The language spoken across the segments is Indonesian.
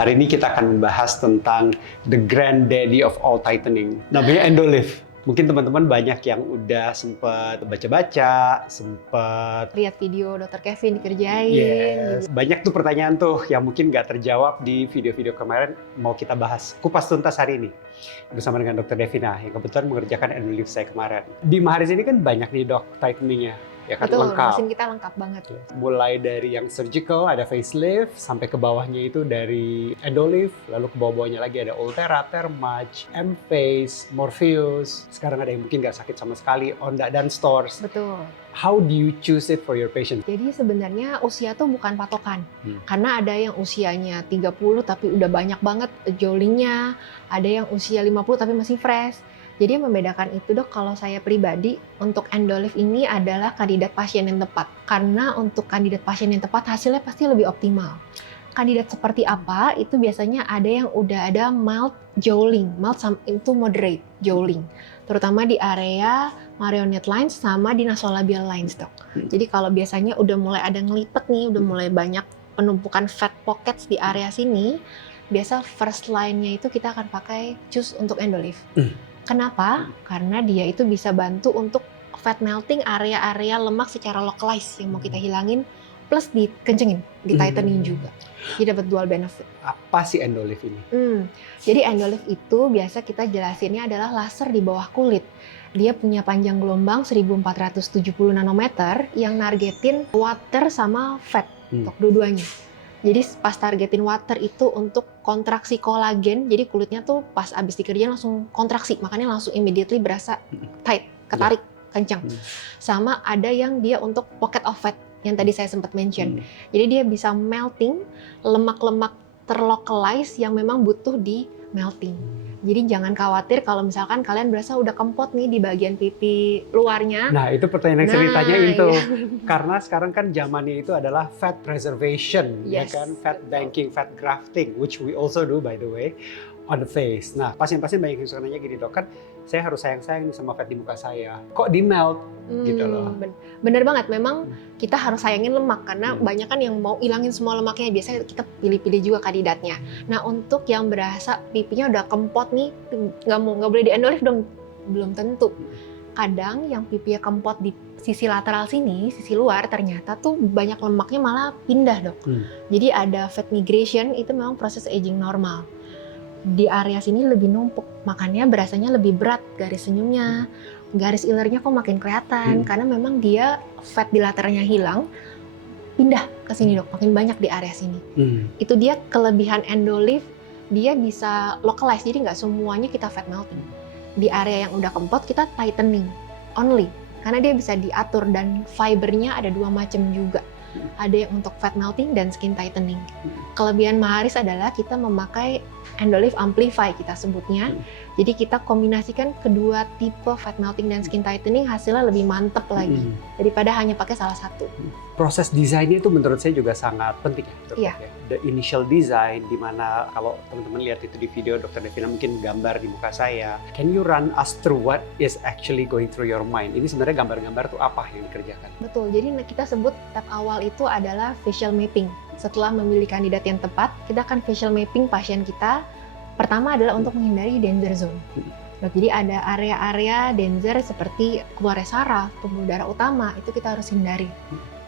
Hari ini kita akan membahas tentang the granddaddy of all tightening. Namanya Endolift. Mungkin teman-teman banyak yang udah sempat baca-baca, sempat lihat video Dr. Kevin dikerjain. Yes. Banyak tuh pertanyaan tuh yang mungkin nggak terjawab di video-video kemarin, mau kita bahas kupas tuntas hari ini bersama dengan Dr. Devina yang kebetulan mengerjakan Endolift saya kemarin. Di Maharis ini kan banyak nih dok tighteningnya. Ya kan, betul, lengkap. mesin kita lengkap banget. Mulai dari yang surgical, ada facelift, sampai ke bawahnya itu dari Endolift, lalu ke bawah-bawahnya lagi ada Ultera, Thermage, M-Face, Morpheus. Sekarang ada yang mungkin nggak sakit sama sekali, Onda dan Stores. Betul. How do you choose it for your patient? Jadi sebenarnya usia tuh bukan patokan. Karena ada yang usianya 30 tapi udah banyak banget jowlingnya, ada yang usia 50 tapi masih fresh. Jadi yang membedakan itu dok, kalau saya pribadi untuk Endolift ini adalah kandidat pasien yang tepat. Karena untuk kandidat pasien yang tepat hasilnya pasti lebih optimal. Kandidat seperti apa? Itu biasanya ada yang udah ada mild jowling, mild itu moderate jowling. Terutama di area marionette lines sama di nasolabial lines dok. Jadi kalau biasanya udah mulai ada ngelipet nih, udah mulai banyak penumpukan fat pockets di area sini, biasa first line-nya itu kita akan pakai choose untuk Endolift. Kenapa? Karena dia itu bisa bantu untuk fat melting area-area lemak secara localized yang mau kita hilangin, plus dikencengin, di tightening juga. Jadi dapat dual benefit. Apa sih Endolift ini? Jadi Endolift itu biasa kita jelasinnya adalah laser di bawah kulit. Dia punya panjang gelombang 1470 nanometer yang nargetin water sama fat untuk dua-duanya. Jadi pas targetin water itu untuk kontraksi kolagen, jadi kulitnya tuh pas abis dikerjain langsung kontraksi, makanya langsung immediately berasa tight, ketarik, kencang. Sama ada yang dia untuk pocket of fat, yang tadi saya sempat mention. Jadi dia bisa melting lemak-lemak terlocalize yang memang butuh di melting. Jadi jangan khawatir kalau misalkan kalian berasa udah kempot nih di bagian pipi luarnya. Nah itu pertanyaan yang sering ditanyain tuh. Iya. Karena sekarang kan zamannya itu adalah fat preservation, ya Yes, kan? Fat betul. banking, fat grafting, which we also do by the way, on the face. Nah pasien-pasien banyak yang suka nanya gini dok, kan saya harus sayang-sayang nih sama fat di muka saya. Kok di melt? Gitu loh. Bener banget, memang kita harus sayangin lemak karena banyak kan yang mau ilangin semua lemaknya, biasanya kita pilih-pilih juga kandidatnya. Nah untuk yang berasa pipinya udah kempot nih, nggak boleh di Endolift dong, belum tentu. Kadang yang pipinya kempot di sisi lateral sini, sisi luar, ternyata tuh banyak lemaknya malah pindah dok. Jadi ada fat migration, itu memang proses aging normal. Di area sini lebih numpuk, makanya berasanya lebih berat garis senyumnya, garis ilernya kok makin kelihatan, karena memang dia fat di lateralnya hilang, pindah ke sini dok, makin banyak di area sini. Itu dia kelebihan Endolift, dia bisa localize, jadi nggak semuanya kita fat melting. Di area yang udah kempot kita tightening only, karena dia bisa diatur dan fibernya ada dua macam juga. Ada yang untuk fat melting dan skin tightening. Kelebihan Maharis adalah kita memakai Endolift Amplify kita sebutnya. Jadi kita kombinasikan kedua tipe fat melting dan skin tightening, hasilnya lebih mantep lagi daripada hanya pakai salah satu. Proses desainnya itu menurut saya juga sangat penting ya, Dok, Iya. ya. The initial design, di mana kalau teman-teman lihat itu di video Dr. Devina mungkin gambar di muka saya. Can you run us through what is actually going through your mind? Ini sebenarnya gambar-gambar tuh apa yang dikerjakan? Betul, jadi kita sebut step awal itu adalah facial mapping. Setelah memilih kandidat yang tepat, kita akan facial mapping pasien kita. Pertama adalah untuk menghindari danger zone. Nah, jadi ada area-area danger seperti keluarnya saraf, pembuluh darah utama, itu kita harus hindari.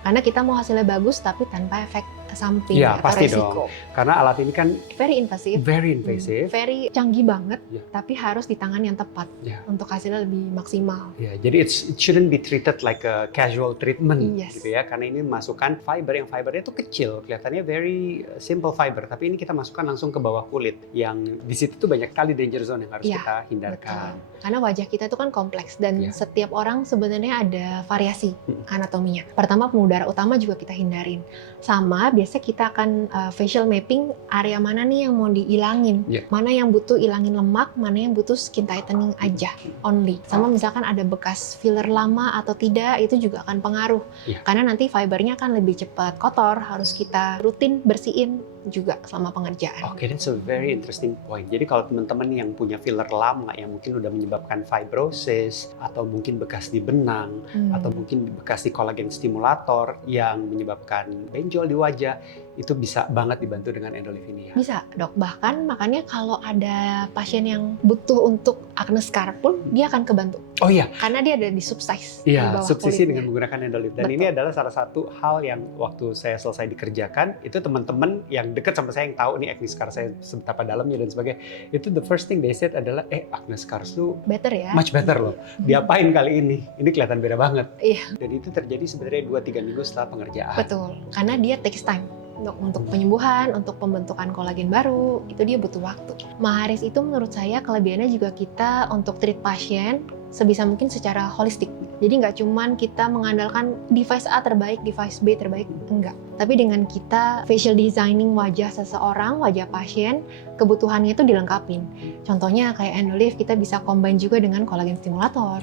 Karena kita mau hasilnya bagus tapi tanpa efek samping Ya, atau pasti resiko. dong. Karena alat ini kan Very invasive. very invasive. Very canggih banget, Ya. tapi harus di tangan yang tepat Ya. untuk hasilnya lebih maksimal. Ya, jadi it shouldn't be treated like a casual treatment, Yes. gitu ya. Karena ini masukkan fiber yang fibernya itu kecil, kelihatannya very simple fiber. Tapi ini kita masukkan langsung ke bawah kulit, yang di situ tuh banyak kali danger zone yang harus Iya, kita hindarkan. Betul. Karena wajah kita itu kan kompleks dan setiap orang sebenarnya ada variasi anatominya. Pertama pembuluh darah utama juga kita hindarin. Sama biasanya kita akan facial mapping area mana nih yang mau dihilangin, mana yang butuh ilangin lemak, mana yang butuh skin tightening aja only. Sama misalkan ada bekas filler lama atau tidak, itu juga akan pengaruh. Karena nanti fibernya akan lebih cepat kotor, harus kita rutin bersihin juga selama pengerjaan. Oke, that's a very interesting point. Jadi kalau teman-teman yang punya filler lama yang mungkin udah menyebabkan fibrosis atau mungkin bekas di benang atau mungkin bekas di kolagen stimulator yang menyebabkan benjol di wajah, itu bisa banget dibantu dengan Endolive ini ya. Bisa dok, bahkan makanya kalau ada pasien yang butuh untuk acne scar pun dia akan kebantu. Oh iya, Karena dia ada di subsise di iya, bawah subsisi kulitnya. dengan menggunakan Endolive. Dan Betul. ini adalah salah satu hal yang waktu saya selesai dikerjakan, itu teman-teman yang dekat sama saya yang tahu nih acne scar saya seberapa dalamnya dan sebagainya, itu the first thing they said adalah, acne scars tuh Better ya. much better loh. Diapain kali ini? Ini kelihatan beda banget. Iya. Dan itu terjadi sebenarnya 2-3 minggu setelah pengerjaan. Betul, karena dia takes time. Untuk penyembuhan, untuk pembentukan kolagen baru, itu dia butuh waktu. Maharis itu menurut saya kelebihannya juga kita untuk treat pasien sebisa mungkin secara holistik. Jadi nggak cuman kita mengandalkan device A terbaik, device B terbaik, enggak. Tapi dengan kita facial designing wajah seseorang, wajah pasien, kebutuhannya itu dilengkapin. Contohnya kayak Endolive, kita bisa combine juga dengan kolagen stimulator.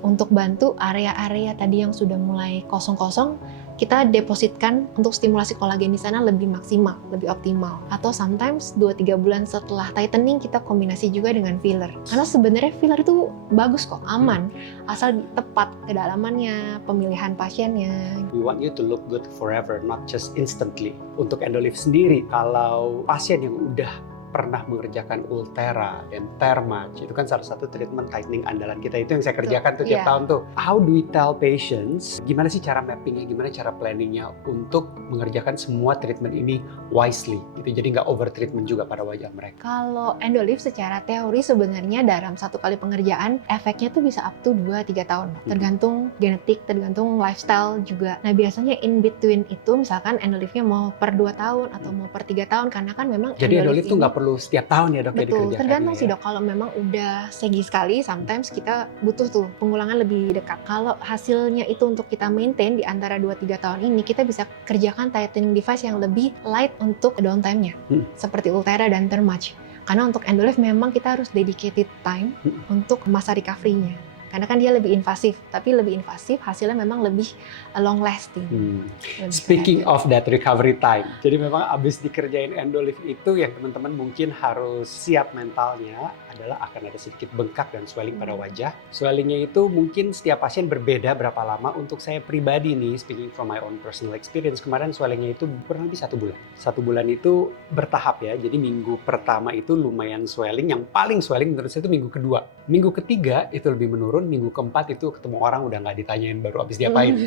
Untuk bantu area-area tadi yang sudah mulai kosong-kosong, kita depositkan untuk stimulasi kolagen di sana lebih maksimal, lebih optimal. Atau sometimes 2-3 bulan setelah tightening kita kombinasi juga dengan filler. Karena sebenarnya filler itu bagus kok, aman. Asal tepat kedalamannya, pemilihan pasiennya. We want you to look good forever, not just instantly. Untuk Endolive sendiri, kalau pasien yang udah pernah mengerjakan Ulthera dan Thermage, itu kan salah satu treatment tightening andalan kita, itu yang saya kerjakan tuh tiap Iya. tahun tuh. How do we tell patients, gimana sih cara mappingnya, gimana cara planningnya untuk mengerjakan semua treatment ini wisely, gitu. Jadi nggak over treatment juga pada wajah mereka. Kalau Endolive secara teori sebenarnya dalam satu kali pengerjaan efeknya tuh bisa up to 2-3 tahun. Tergantung genetik, tergantung lifestyle juga. Nah biasanya in between itu misalkan Endolive-nya mau per 2 tahun atau mau per 3 tahun karena kan memang Jadi Endolive tuh ini- nggak perlu setiap tahun ya dok ya Betul, dikerjakan. tergantung sih dok. Kalau memang udah segi sekali, sometimes kita butuh tuh pengulangan lebih dekat. Kalau hasilnya itu untuk kita maintain di antara 2-3 tahun ini, kita bisa kerjakan tightening device yang lebih light untuk downtime-nya. Seperti Ulthera dan Thermage. Karena untuk Endolive memang kita harus dedicated time untuk masa recovery-nya. Karena kan dia lebih invasif, tapi lebih invasif hasilnya memang lebih long lasting. Speaking of that recovery time, jadi memang abis dikerjain Endolive itu yang teman-teman mungkin harus siap mentalnya adalah akan ada sedikit bengkak dan swelling pada wajah. Swellingnya itu mungkin setiap pasien berbeda berapa lama. Untuk saya pribadi nih, speaking from my own personal experience, kemarin swellingnya itu kurang lebih 1 bulan. 1 bulan itu bertahap ya, jadi minggu pertama itu lumayan swelling, yang paling swelling menurut saya itu minggu kedua. Minggu ketiga itu lebih menurun, minggu keempat itu ketemu orang udah nggak ditanyain baru abis diapain.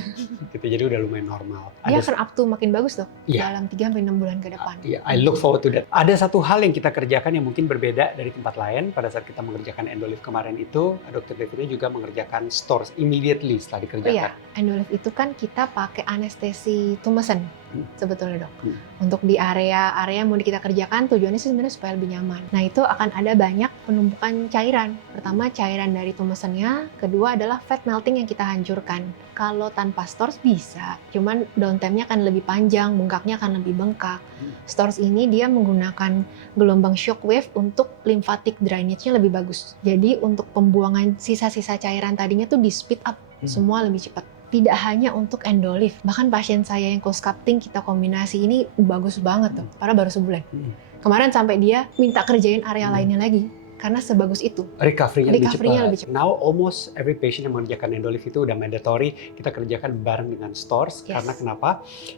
Gitu, jadi udah lumayan normal. Dia akan up to makin bagus tuh Iya. dalam 3-6 bulan ke depan. Iya, I look forward to that. Ada satu hal yang kita kerjakan yang mungkin berbeda dari tempat lain. Pada saat kita mengerjakan Endolive kemarin itu, Dr. Devina juga mengerjakan stores immediately setelah Oh dikerjakan. iya, Endolive itu kan kita pakai anestesi tumesen sebetulnya dok. Untuk di area-area yang mau kita kerjakan tujuannya sih sebenarnya supaya lebih nyaman. Nah itu akan ada banyak penumpukan cairan. Pertama cairan dari tumesennya, kedua adalah fat melting yang kita hancurkan. Kalau tanpa stores bisa, cuman downtime-nya akan lebih panjang, bengkaknya akan lebih bengkak. Stores ini dia menggunakan gelombang shockwave untuk lymphatic drainage-nya lebih bagus. Jadi untuk pembuangan sisa-sisa cairan tadinya tuh di speed up, semua lebih cepat. Tidak hanya untuk Endolive, bahkan pasien saya yang co-sculpting kita kombinasi ini bagus banget tuh, padahal baru sebulan. Kemarin sampai dia minta kerjain area lainnya lagi, karena sebagus itu. Recovery-nya lebih cepat. Now almost every patient yang mengerjakan Endolive itu udah mandatory kita kerjakan bareng dengan stores. Yes. Karena kenapa?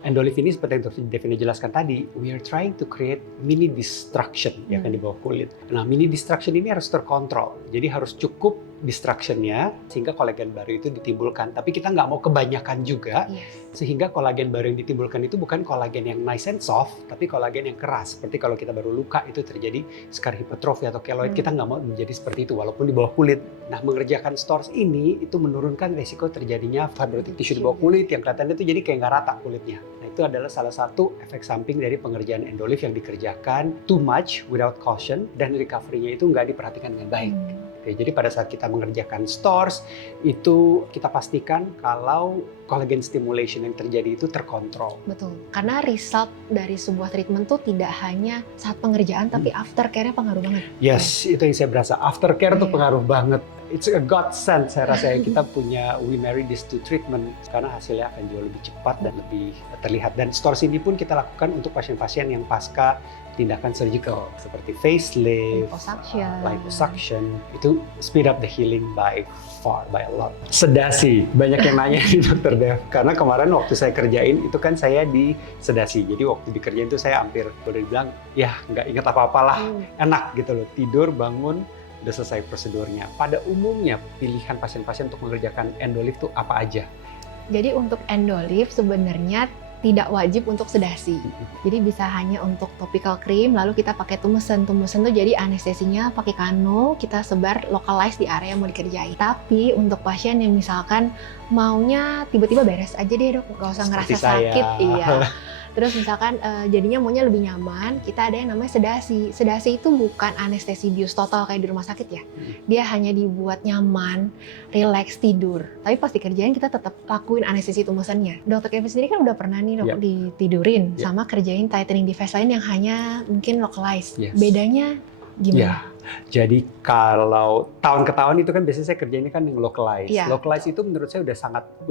Endolive ini seperti yang Dr. Devina jelaskan tadi, we are trying to create mini destruction yang akan di bawah kulit. Nah, mini destruction ini harus terkontrol. Jadi harus cukup destruction-nya sehingga kolagen baru itu ditimbulkan. Tapi kita nggak mau kebanyakan juga, sehingga kolagen baru yang ditimbulkan itu bukan kolagen yang nice and soft, tapi kolagen yang keras. Seperti kalau kita baru luka itu terjadi scar hipertrofi atau keloid, kita nggak mau menjadi seperti itu walaupun di bawah kulit. Nah, mengerjakan stores ini itu menurunkan resiko terjadinya fibrotic tissue di bawah kulit yang kelihatannya itu jadi kayak nggak rata kulitnya. Nah, itu adalah salah satu efek samping dari pengerjaan Endolive yang dikerjakan too much without caution dan recovery-nya itu nggak diperhatikan dengan baik. Oke, jadi pada saat kita mengerjakan stores itu kita pastikan kalau collagen stimulation yang terjadi itu terkontrol. Betul, karena result dari sebuah treatment tuh tidak hanya saat pengerjaan, tapi aftercare-nya pengaruh banget. Yes, itu yang saya berasa. Aftercare tuh pengaruh banget. It's a godsend saya rasa ya kita punya we marry this to treatment karena hasilnya akan jauh lebih cepat dan lebih terlihat. Dan stores ini pun kita lakukan untuk pasien-pasien yang pasca tindakan surgical seperti facelift, liposuction, itu speed up the healing by a lot. Sedasi, banyak yang nanya nih Dokter Dev, karena kemarin waktu saya kerjain itu kan saya di sedasi, jadi waktu dikerjain itu saya hampir boleh dibilang ya nggak ingat apa-apalah, enak gitu loh, tidur, bangun, udah selesai prosedurnya. Pada umumnya pilihan pasien-pasien untuk mengerjakan endolift itu apa aja? Jadi untuk endolift sebenarnya tidak wajib untuk sedasi. Jadi bisa hanya untuk topical cream, lalu kita pakai tumusan. Tumusan tuh jadi anestesinya pakai kanul, kita sebar localize di area yang mau dikerjain. Tapi untuk pasien yang misalkan maunya tiba-tiba beres aja deh dok, nggak usah ngerasa sakit, iya. Terus misalkan jadinya maunya lebih nyaman, kita ada yang namanya sedasi. Sedasi itu bukan anestesi bius total kayak di rumah sakit ya. Dia hanya dibuat nyaman, relax, tidur. Tapi pas dikerjain kita tetap lakuin anestesi tumusannya. Dokter Kevin sendiri kan udah pernah nih dok ditidurin sama kerjain tightening device lain yang hanya mungkin localize. Bedanya gimana? Jadi kalau tahun ke tahun itu kan biasanya saya kerjainnya kan yang localize. Localize itu menurut saya udah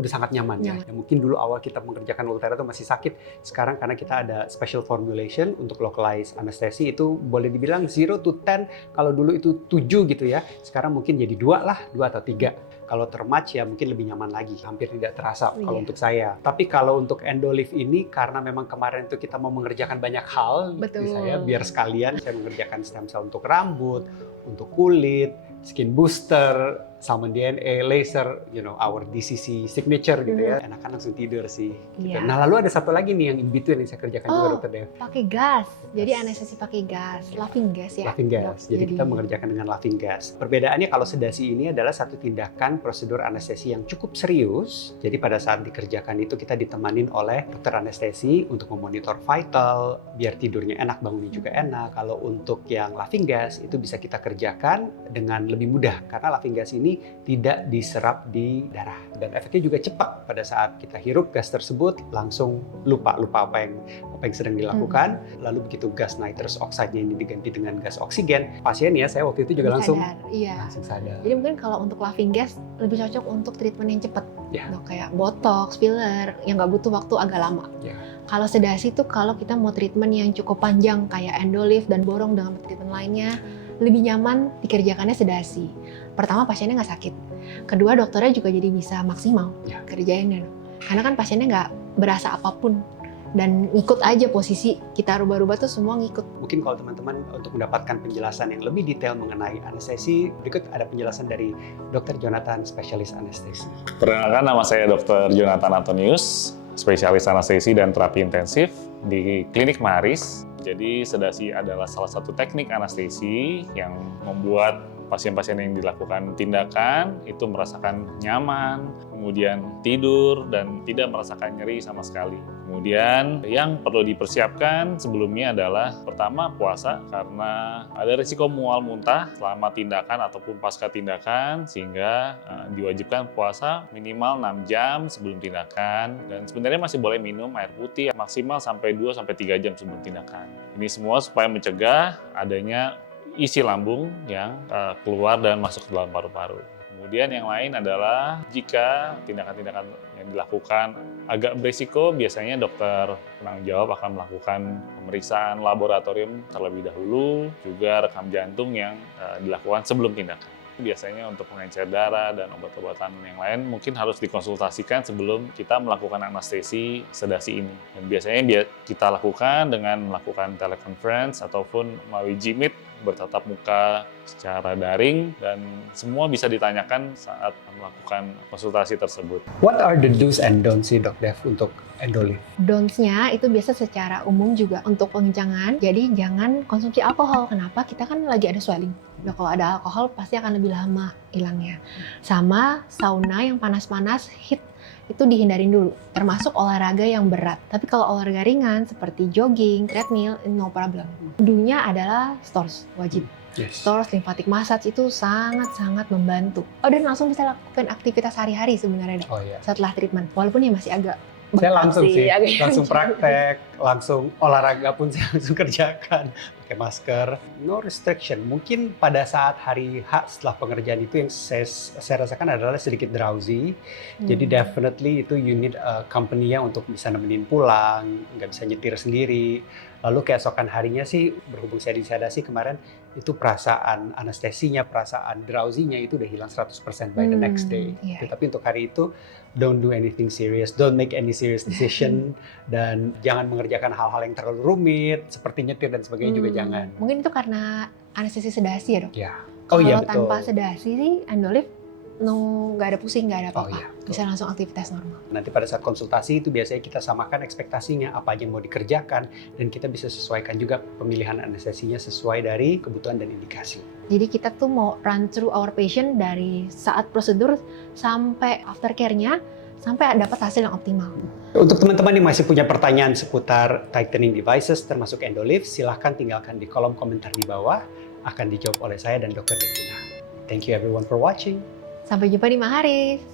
sangat nyaman. Ya. Mungkin dulu awal kita mengerjakan Ultera itu masih sakit. Sekarang karena kita ada special formulation untuk localize anestesi itu boleh dibilang 0 to 10. Kalau dulu itu 7 gitu ya. Sekarang mungkin jadi 2 atau 3. Kalau termatch ya mungkin lebih nyaman lagi, hampir tidak terasa kalau untuk saya. Tapi kalau untuk endolift ini karena memang kemarin itu kita mau mengerjakan banyak hal di saya, biar sekalian saya mengerjakan stem cell untuk rambut, untuk kulit, skin booster, salmon DNA, laser, our DCC signature gitu ya. Enakan langsung tidur sih. Gitu. Nah lalu ada satu lagi nih yang in between yang saya kerjakan juga Dokter Dev. Pakai gas. Jadi anestesi pakai gas, laughing gas ya. Laughing gas. Jadi kita mengerjakan dengan laughing gas. Perbedaannya kalau sedasi ini adalah satu tindakan prosedur anestesi yang cukup serius. Jadi pada saat dikerjakan itu kita ditemanin oleh dokter anestesi untuk memonitor vital, biar tidurnya enak, bangunnya juga enak. Kalau untuk yang laughing gas itu bisa kita kerjakan dengan lebih mudah karena laughing gas ini tidak diserap di darah dan efeknya juga cepat. Pada saat kita hirup gas tersebut langsung lupa apa yang sedang dilakukan. Lalu begitu gas nitrous oxide-nya ini diganti dengan gas oksigen, pasien ya saya waktu itu juga langsung sadar. Jadi mungkin kalau untuk laughing gas lebih cocok untuk treatment yang cepat, kayak botox, filler yang nggak butuh waktu agak lama. Kalau sedasi tuh kalau kita mau treatment yang cukup panjang kayak endolift dan borong dengan treatment lainnya, lebih nyaman dikerjakannya sedasi. Pertama pasiennya nggak sakit, kedua dokternya juga jadi bisa maksimal kerjainnya. Karena kan pasiennya nggak berasa apapun dan ngikut aja posisi kita rubah-rubah tuh semua ngikut. Mungkin kalau teman-teman untuk mendapatkan penjelasan yang lebih detail mengenai anestesi, berikut ada penjelasan dari Dr. Jonathan, spesialis anestesi. Perkenalkan, nama saya Dr. Jonathan Antonius, spesialis anestesi dan terapi intensif di Klinik Maharis. Jadi sedasi adalah salah satu teknik anestesi yang membuat pasien-pasien yang dilakukan tindakan itu merasakan nyaman, kemudian tidur dan tidak merasakan nyeri sama sekali. Kemudian yang perlu dipersiapkan sebelumnya adalah pertama puasa karena ada risiko mual muntah selama tindakan ataupun pasca tindakan sehingga diwajibkan puasa minimal 6 jam sebelum tindakan dan sebenarnya masih boleh minum air putih maksimal sampai 2-3 jam sebelum tindakan. Ini semua supaya mencegah adanya isi lambung yang keluar dan masuk ke dalam paru-paru. Kemudian yang lain adalah jika tindakan-tindakan yang dilakukan agak berisiko, biasanya dokter penanggung jawab akan melakukan pemeriksaan laboratorium terlebih dahulu, juga rekam jantung yang dilakukan sebelum tindakan. Biasanya untuk pengencer darah dan obat-obatan yang lain mungkin harus dikonsultasikan sebelum kita melakukan anestesi sedasi ini. Dan biasanya kita lakukan dengan melakukan teleconference ataupun melalui G-Meet, bertatap muka secara daring dan semua bisa ditanyakan saat melakukan konsultasi tersebut. What are the do's and don'ts sih Dok Dev untuk endolift? Don'ts-nya itu biasa secara umum juga untuk pengencangan. Jadi jangan konsumsi alkohol. Kenapa? Kita kan lagi ada swelling. Nah, kalau ada alkohol pasti akan lebih lama hilangnya. Sama sauna yang panas-panas, heat itu dihindarin dulu, termasuk olahraga yang berat. Tapi kalau olahraga ringan seperti jogging, treadmill, no problem. Dunya adalah stores, wajib. Stores, lymphatic massage itu sangat-sangat membantu. Dan langsung bisa lakukan aktivitas sehari-hari sebenarnya setelah treatment. Walaupun ya masih agak saya langsung praktek langsung olahraga pun saya langsung kerjakan. Pakai masker, no restriction. Mungkin pada saat hari H setelah pengerjaan itu yang saya rasakan adalah sedikit drowsy. Jadi definitely itu you need a company-nya untuk bisa nemenin pulang, nggak bisa nyetir sendiri. Lalu keesokan harinya sih, berhubung saya di sedasi kemarin, itu perasaan anestesinya, perasaan drowsy-nya itu udah hilang 100% by the next day. Iya. Tapi untuk hari itu, don't do anything serious, don't make any serious decision, dan jangan mengerjakan hal-hal yang terlalu rumit, seperti nyetir dan sebagainya juga jangan. Mungkin itu karena anestesi sedasi ya dok? Ya. Oh iya Kalau betul. tanpa sedasi sih endolift nggak ada pusing, nggak ada Oh apa-apa. iya, betul. Bisa langsung aktivitas normal. Nanti pada saat konsultasi itu biasanya kita samakan ekspektasinya, apa aja yang mau dikerjakan, dan kita bisa sesuaikan juga pemilihan anestesinya sesuai dari kebutuhan dan indikasi. Jadi kita tuh mau run through our patient dari saat prosedur sampai aftercare-nya, sampai dapat hasil yang optimal. Untuk teman-teman yang masih punya pertanyaan seputar tightening devices termasuk endolift, silahkan tinggalkan di kolom komentar di bawah, akan dijawab oleh saya dan Dr. Devina. Thank you everyone for watching. Sampai jumpa di Maharis.